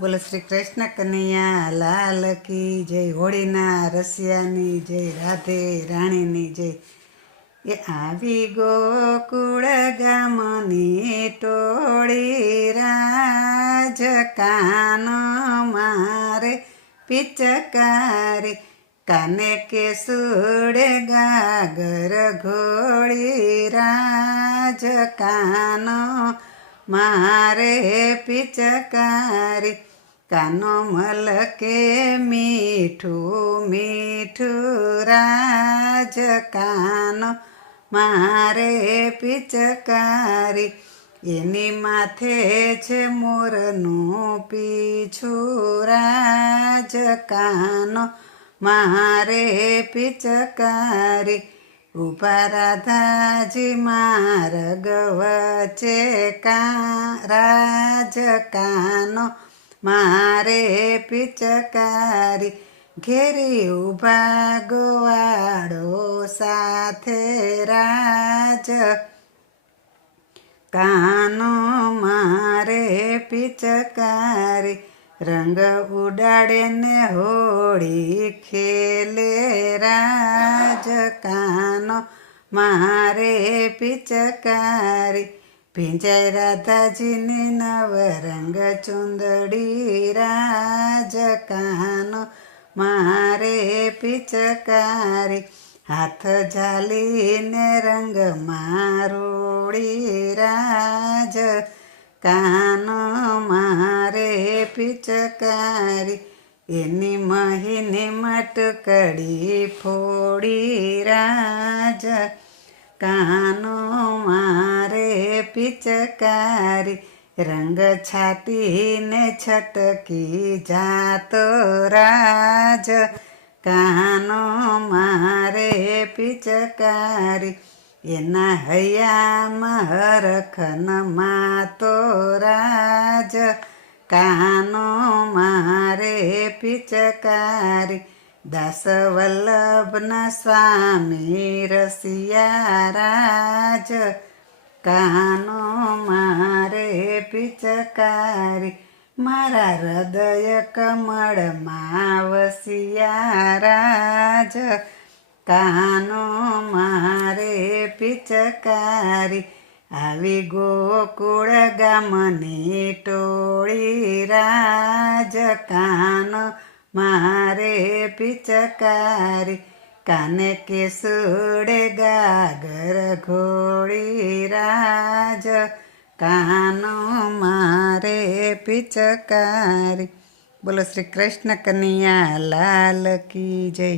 બોલો શ્રી કૃષ્ણ કનૈયા, લાલ કી જય, હોળીના રસિયાની જય, રાધે રાણીની જય. એ આવી ગોકુળ ગામની ટોળી રાજ કાનો મારે પિચકારી. કાને કે સુડે ગાગર ઘોળી રાજ કાનો મારે પિચકારી. કાનો કે મીઠું મીઠું રાજ કાનો મારે પિચકારી. એની માથે છે મોરનું પીછું રાજ કાનો મારે પિચકારી. ઊભા રાધાજી માર્ગ વચ્ચે કા રાજ કાનો મારે પિચકારી ઘેરી ઊભા ગોવાડો સાથે રાજ. કાનો મારે પિચકારી રંગ ઉડાડે ને હોળી ખેલે રાજ. કાનો મારે પિચકારી ભીંજાય રાધાજીની નવરંગ ચુંદડી રાજ કાનો મારે પિચકારી, હાથ ઝાલીને રંગ મારોડી રાજ કાનો મારે પિચકારી, એની મહીને મટકડી ફોડી રાજ કાનો મારે પિચકારી રંગ છાટીને છટકી જાતો રાજ કાનો મારે પિચકારી એના હૈયામાં હરખન માતો રાજ કાનો મારે પિચકારી દાસ વલ્લભના સ્વામી રસિયા રાજ કાનો મારે પિચકારી, મારા હૃદય કમળમાં વસિયારાજ કાનો મારે પિચકારી, આવી ગોકુળ ગામની ટોળી રાજ. કાનો મારે પિચકારી કાને કે સુડે ગાગર ઘોડી રાજ કાનો મારે પિચકારી બોલો શ્રી કૃષ્ણ કનૈયા લાલ કી જય